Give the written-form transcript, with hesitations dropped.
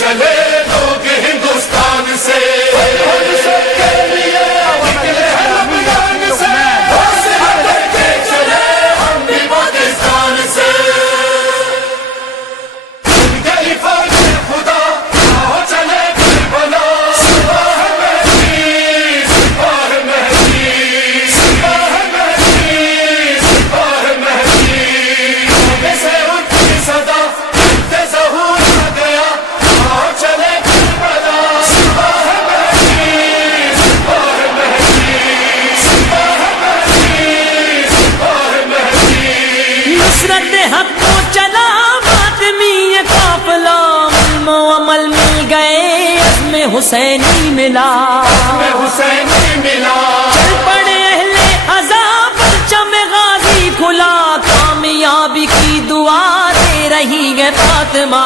चले लोग हिंदुस्तान से, निकले रमजान से, के चले हम भी पाकिस्तान से। गई फौज खुदा आओ चले करबला, सिपाह महदी, सिपाह महदी, सिपाह महदी, सिपाह महदी। से उनकी सदा ज़हूर आ गया, आओ चले करबला, सिपाह महदी, सिपाह महदी, सिपाह महदी, सिपाह महदी। नुसरत हक को चला मातमी ये काफिला, इल्मो अमल मिल गए में हुसैनी मिला, में हुसैनी मिला। चल पड़े अहले अज़ाब परचम गाज़ी खुला, कामयाबी की दुआ दे रही है फातिमा।